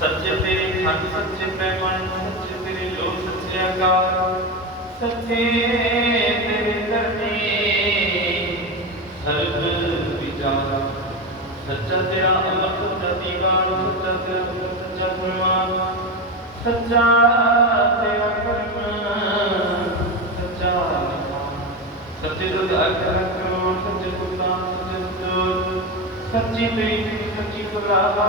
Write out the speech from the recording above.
सच्चे तेरे धन सच्चे प्रेमण सच्चे तेरे लोक सच्चे आकार, सच्चे तेरे करने सर्व विचार सच्चा तेरा अमर, सच्चा दीवान, सच्चा तेरा सच्चा गुणवान सच्चा तेरा कर्म सच्चा सच्चे तो दाखिल करो सच्चे तो सच्चे तो सच्ची तेरी सच्ची तो राधा